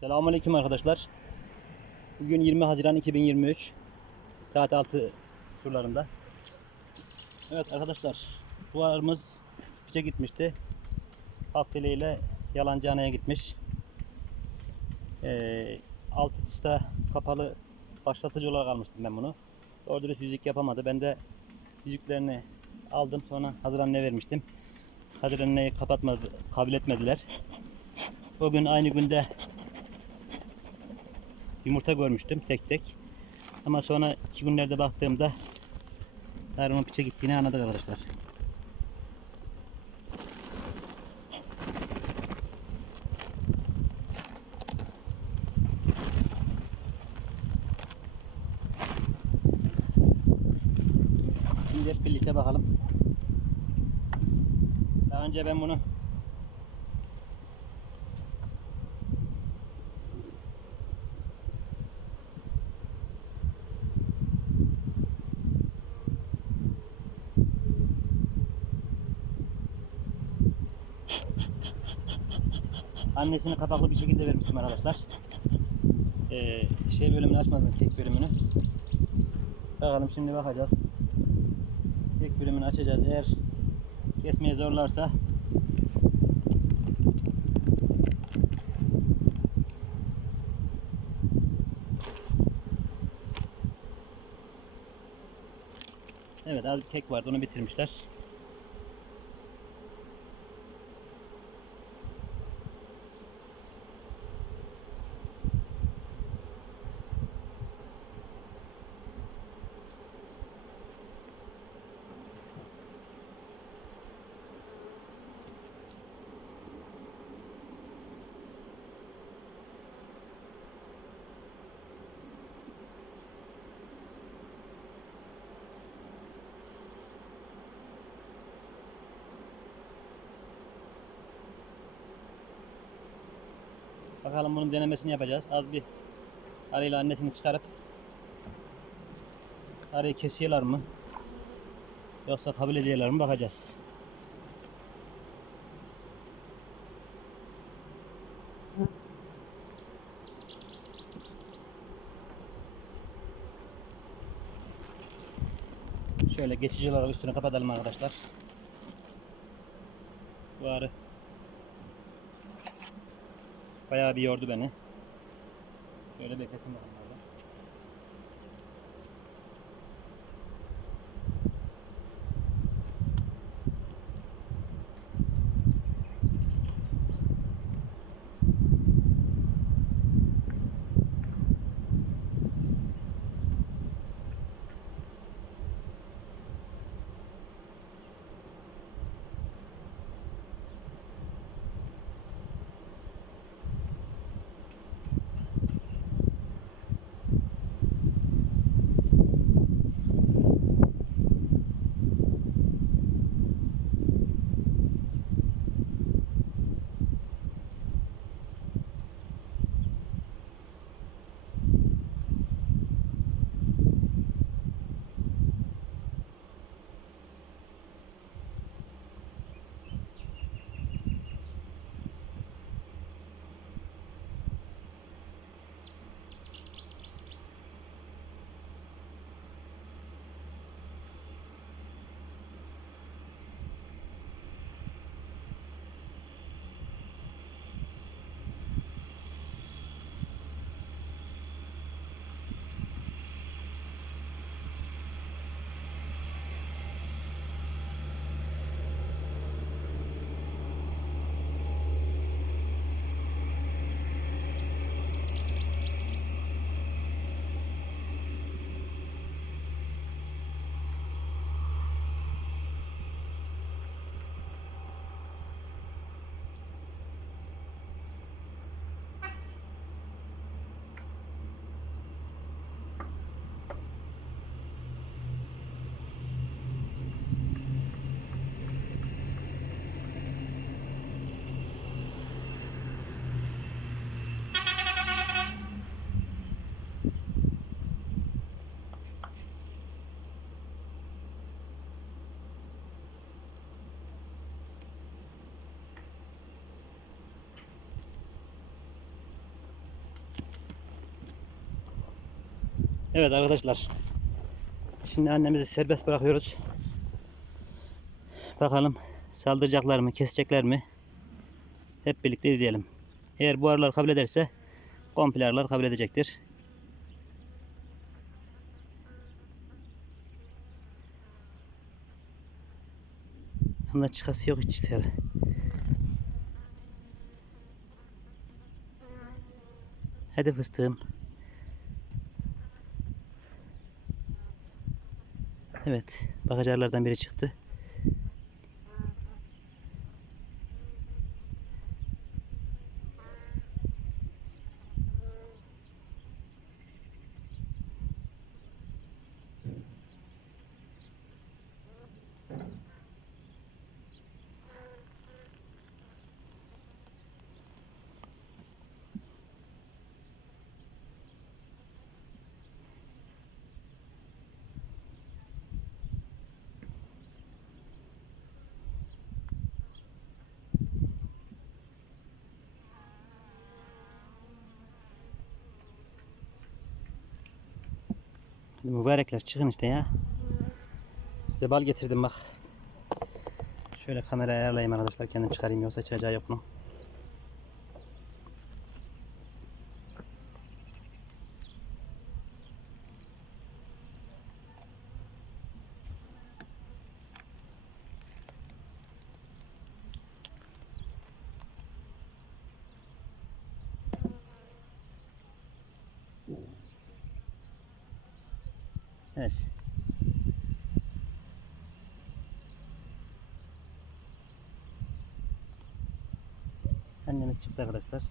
Selamünaleyküm arkadaşlar. Bugün 20 Haziran 2023 saat 6 surlarında. Evet arkadaşlar duvarımız piçe gitmişti. Hafteli ile Yalancıhane'ye gitmiş. Ee, altı çısta kapalı başlatıcı olarak almıştım ben bunu. Doğru dürüst yüzük yapamadı. Ben de yüzüklerini aldım sonra hazır anne vermiştim. Hazır anneyi kapatmadı, kabul etmediler. O gün aynı günde yumurta görmüştüm tek tek. Ama sonra iki günlerde baktığımda tarımın piçe gittiğini anladık arkadaşlar. Şimdi hep birlikte bakalım. Daha önce ben bunu Annesini kapaklı bir şekilde vermiştim arkadaşlar. Ee, şey bölümünü açmadım, kek bölümünü. Bakalım şimdi bakacağız. Kek bölümünü açacağız. Eğer kesmeye zorlarsa Evet az bir kek vardı onu bitirmişler. Bakalım bunun denemesini yapacağız. Az bir arıyla annesini çıkarıp arıyı kesiyorlar mı? Yoksa kabul ediyorlar mı bakacağız. Şöyle geçici olarak üstünü kapatalım arkadaşlar. Bu arı Bayağı bir yordu beni. Şöyle beklesin bakalım. Evet arkadaşlar. Şimdi annemizi serbest bırakıyoruz. Bakalım saldıracaklar mı, kesecekler mi? Hep birlikte izleyelim. Eğer bu arılar kabul ederse komple arılar kabul edecektir. Bunda çıkası yok hiç işte. Hadi fıstığım. Evet, bakıcılardan biri çıktı. Mübarekler çıkın işte ya. Size bal getirdim bak. Şöyle kamera ayarlayayım arkadaşlar kendim çıkarayım yoksa çıkacağı yok bunun. Evet. Annemiz çıktı arkadaşlar.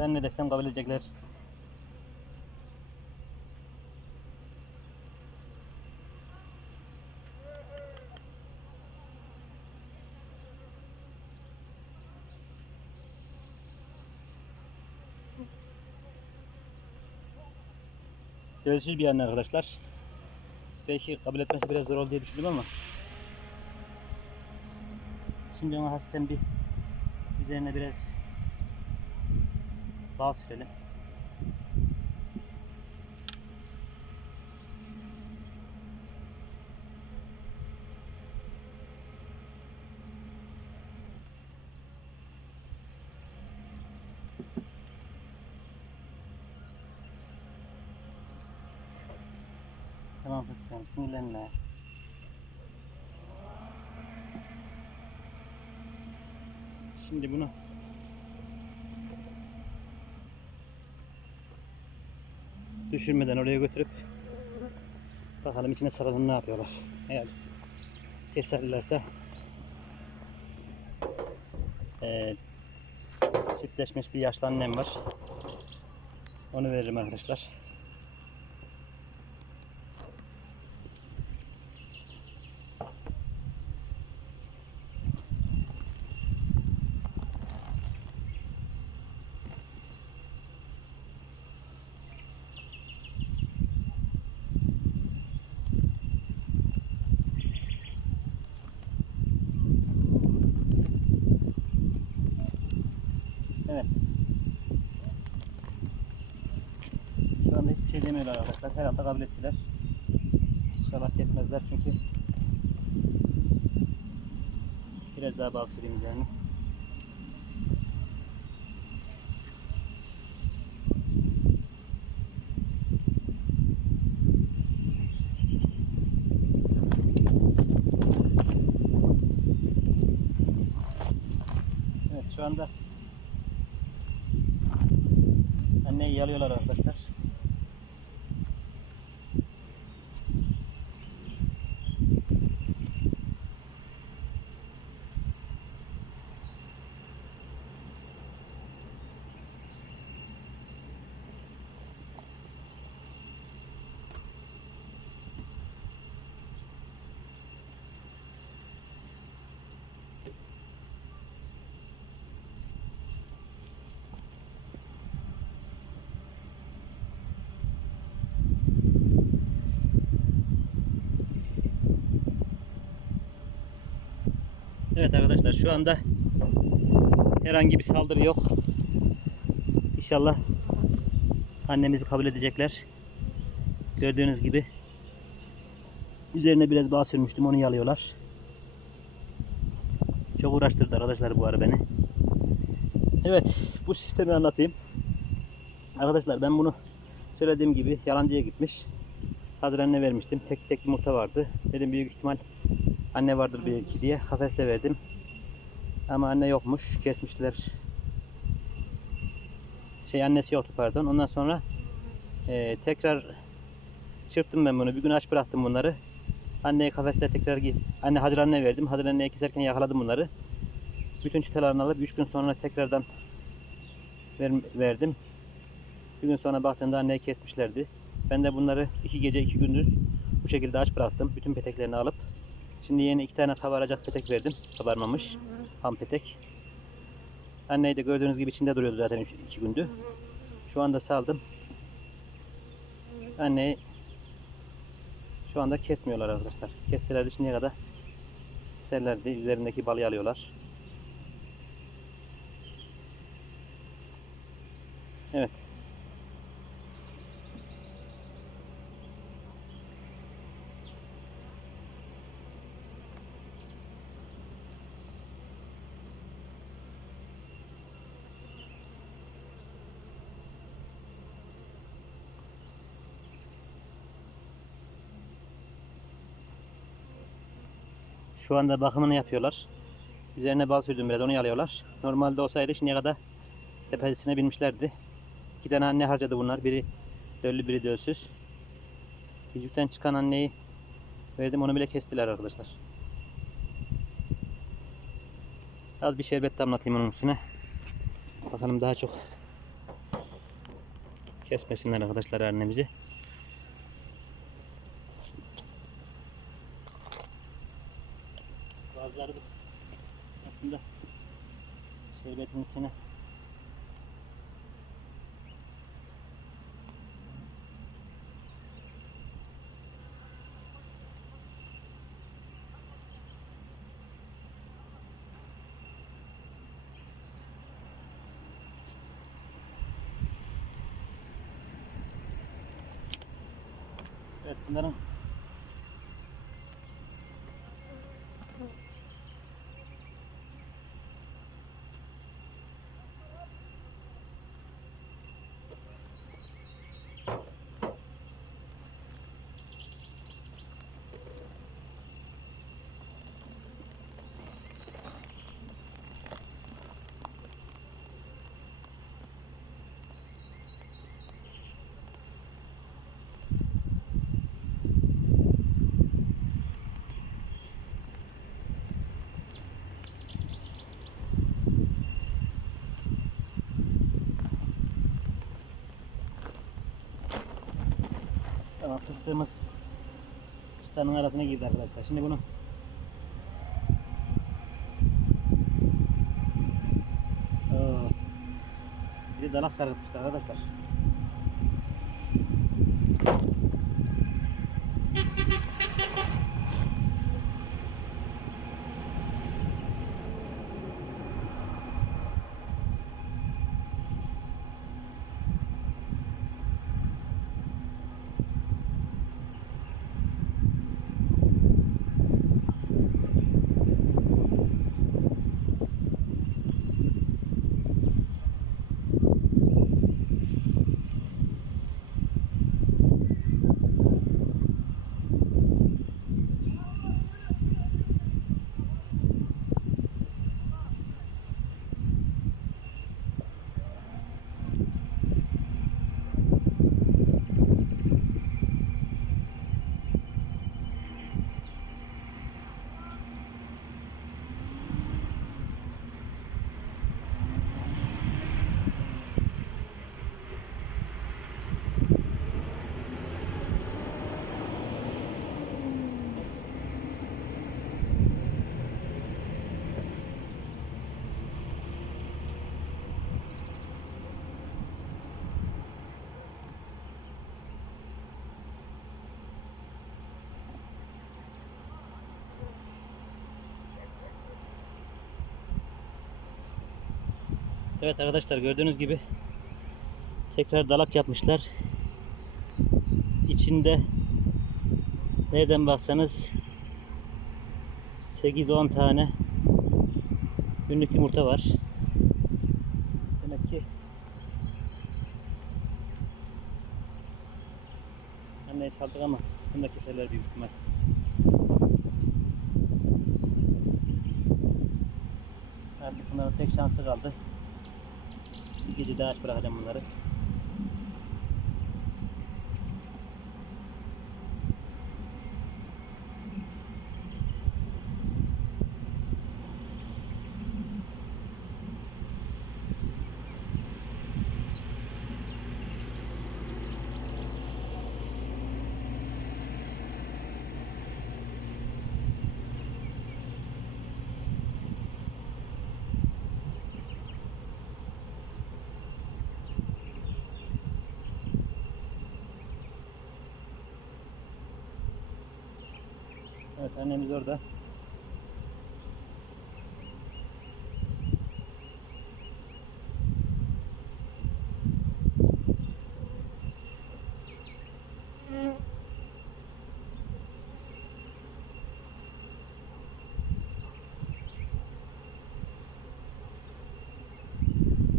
Sen ne desem kabul edecekler. Dövüşsüz bir yerine arkadaşlar. Belki kabul etmesi biraz zor oldu diye düşündüm ama. Şimdi ona hafiften bir üzerine biraz bal sürelim. Tamam fıstığım sinirlenme. Şimdi bunu düşürmeden oraya götürüp bakalım içine saralım ne yapıyorlar. Eğer keserlerse eee çiftleşmiş bir yaşlı annem var. Onu veririm arkadaşlar. Evet. Şu anda hiçbir şey demiyorlar arkadaşlar. Herhalde kabul ettiler. İnşallah kesmezler çünkü biraz daha bal süreyim üzerine. Evet şu anda anneyi yalıyorlar arkadaşlar. Evet arkadaşlar şu anda herhangi bir saldırı yok. İnşallah annemizi kabul edecekler. Gördüğünüz gibi üzerine biraz bağ sürmüştüm onu yalıyorlar. Çok uğraştırdı arkadaşlar bu ara beni. Evet bu sistemi anlatayım. Arkadaşlar ben bunu söylediğim gibi yalancıya gitmiş. Hazır vermiştim. Tek tek yumurta vardı. Dedim büyük ihtimal anne vardır belki diye kafeste verdim. Ama anne yokmuş. Kesmişler. Şey annesi yoktu pardon. Ondan sonra eee, tekrar çırptım ben bunu. Bir gün aç bıraktım bunları. Anneye kafeste tekrar anne Hazır anne verdim. Hazır anneye keserken yakaladım bunları. Bütün çıtalarını alıp 3 gün sonra tekrardan ver- verdim. Bir gün sonra baktığımda anneyi kesmişlerdi. Ben de bunları iki gece iki gündüz bu şekilde aç bıraktım. Bütün peteklerini alıp. Şimdi yeni iki tane kabaracak petek verdim. Kabarmamış. Ham petek. Anneyi de gördüğünüz gibi içinde duruyordu zaten iki gündü. Şu anda saldım. Anneyi şu anda kesmiyorlar arkadaşlar. Kesselerdi şimdiye kadar keserlerdi. Üzerindeki balı alıyorlar. Evet. Şu anda bakımını yapıyorlar. Üzerine bal sürdüm biraz onu yalıyorlar. Normalde olsaydı şimdiye kadar tepesine binmişlerdi. İki tane anne harcadı bunlar. Biri döllü biri dölsüz. Yüzükten çıkan anneyi verdim onu bile kestiler arkadaşlar. Az bir şerbet damlatayım onun üstüne. Bakalım daha çok kesmesinler arkadaşlar annemizi. Bazıları da aslında şerbetin içine Evet bunların Tamam fıstığımız çıtanın arasına girdi arkadaşlar. Şimdi bunu. Bir de dalak sarılmışlar arkadaşlar. Evet arkadaşlar gördüğünüz gibi tekrar dalak yapmışlar. İçinde nereden baksanız 8-10 tane günlük yumurta var. Demek ki anneyi saldık ama bunu da keserler büyük ihtimal. Artık bunların tek şansı kaldı. Gece daha aç bırakacağım bunları. Evet annemiz orada.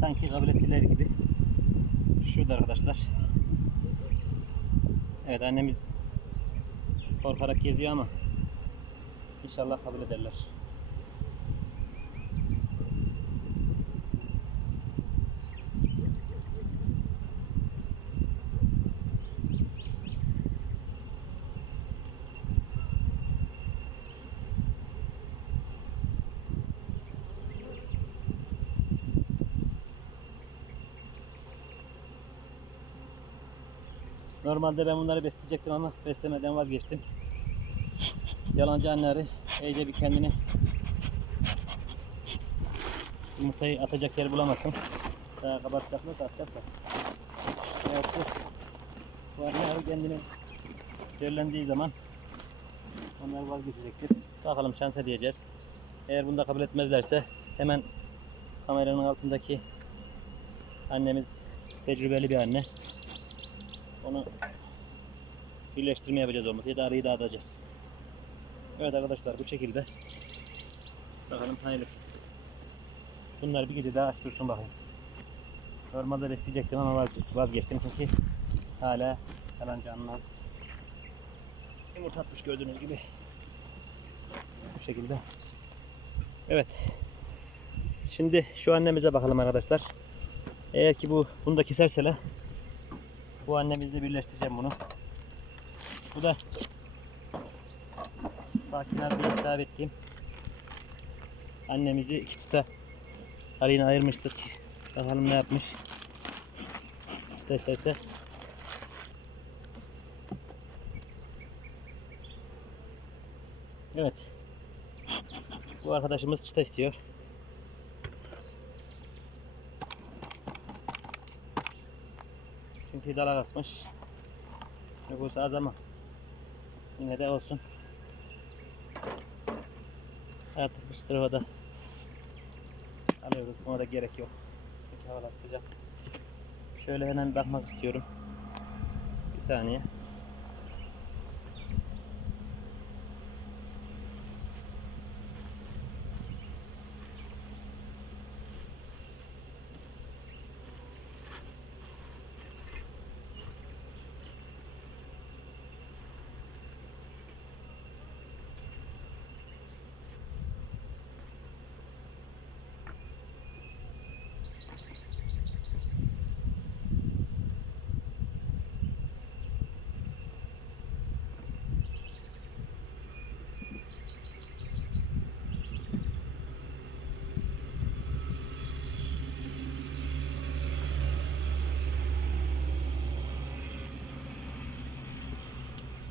Sanki kabul ettiler gibi. Şurada arkadaşlar. Evet annemiz korkarak geziyor ama İnşallah kabul ederler. Normalde ben bunları besleyecektim ama beslemeden vazgeçtim. Yalancı anneleri iyice bir kendini yumurtayı atacak yer bulamasın. Daha kapatacaklar da atacaklar. Yoksa bu anneleri kendini değerlendiği zaman onlar vazgeçecektir. Bakalım şansa diyeceğiz. Eğer bunu da kabul etmezlerse hemen kameranın altındaki annemiz tecrübeli bir anne. Onu birleştirme yapacağız olması ya da arayı dağıtacağız. Evet arkadaşlar bu şekilde. Bakalım hayırlısı. Bunlar bir gece daha aç dursun bakayım. Normalde besleyecektim ama vaz- vazgeçtim çünkü hala kalan canlılar yumurta atmış gördüğünüz gibi. Bu şekilde. Evet. Şimdi şu annemize bakalım arkadaşlar. Eğer ki bu bunu da keserseler bu annemizle birleştireceğim bunu. Bu da Sakin abi hitap ettiğim annemizi iki çıta arayına ayırmıştık. Bakalım ne yapmış. İşte isterse. Evet. Bu arkadaşımız çıta istiyor. Çünkü dala kasmış. Nüfusu az ama yine de olsun. Artık bu tarafa da alıyoruz. Buna da gerek yok. Çünkü havalar sıcak. Şöyle hemen bakmak istiyorum. Bir saniye.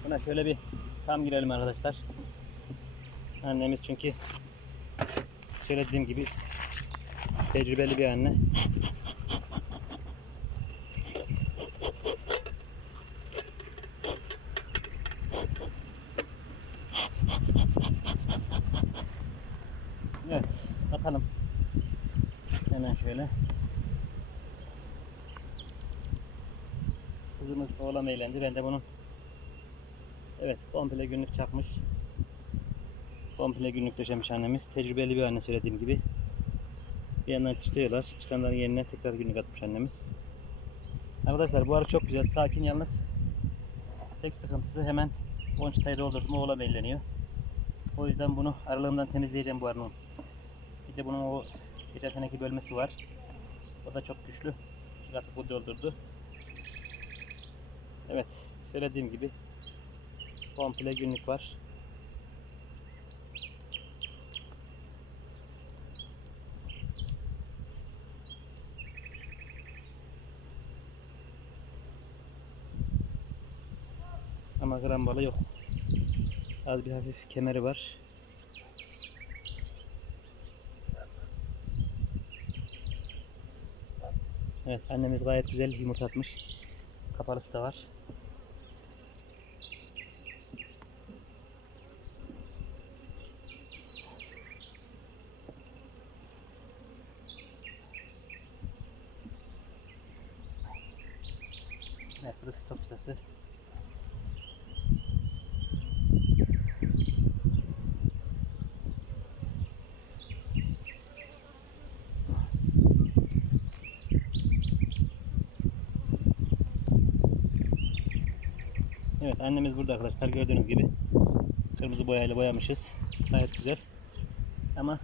Buna şöyle bir tam girelim arkadaşlar. Annemiz çünkü söylediğim gibi tecrübeli bir anne. Evet, bakalım. Hemen şöyle. Kızımız oğlan eğlendi. Ben de bunun komple günlük çakmış. Komple günlük döşemiş annemiz. Tecrübeli bir anne söylediğim gibi. Bir yandan çıkıyorlar. Çıkanların yerine tekrar günlük atmış annemiz. Arkadaşlar bu arı çok güzel. Sakin yalnız. Tek sıkıntısı hemen 10 çıtayı doldurdum. Oğlan eğleniyor. O yüzden bunu aralığından temizleyeceğim bu arının. Bir de bunun o geçen seneki bölmesi var. O da çok güçlü. Çıkartıp bu doldurdu. Evet, söylediğim gibi komple günlük var. Ama gram balı yok. Az bir hafif kemeri var. Evet annemiz gayet güzel yumurta atmış. Kapalısı da var. Evet burası top sırası. Evet annemiz burada arkadaşlar gördüğünüz gibi kırmızı boyayla boyamışız. Gayet güzel. Ama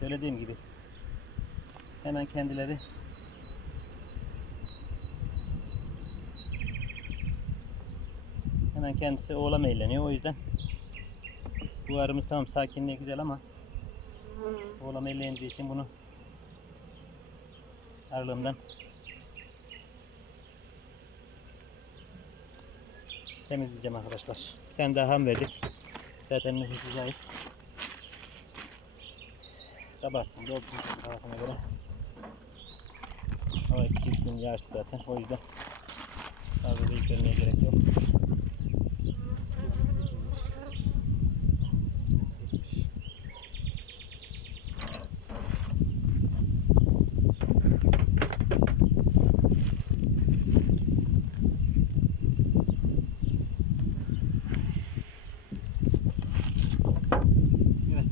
söylediğim gibi hemen kendileri hemen kendisi oğlama eğleniyor. O yüzden bu arımız tamam sakinliği güzel ama oğlama eğlendiği için bunu aralığımdan temizleyeceğim arkadaşlar. Bir tane daha ham verdik. Zaten nüfusu zayıf. Kabarsın, doldursun havasına göre. Hava 2-3 gün zaten. O yüzden fazla büyük vermeye gerek yok. Evet.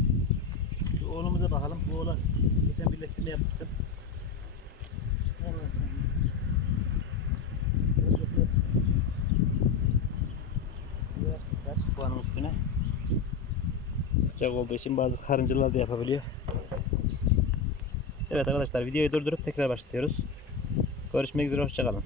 Şu oğlumuza bakalım. Bu oğlan geçen birleştirme yapmıştım. Ondan sonra ördekler yavaşlıklar bu anın üstüne. Sıcak olduğu için bazı karıncalar da yapabiliyor. Evet arkadaşlar videoyu durdurup tekrar başlıyoruz. Görüşmek üzere hoşçakalın.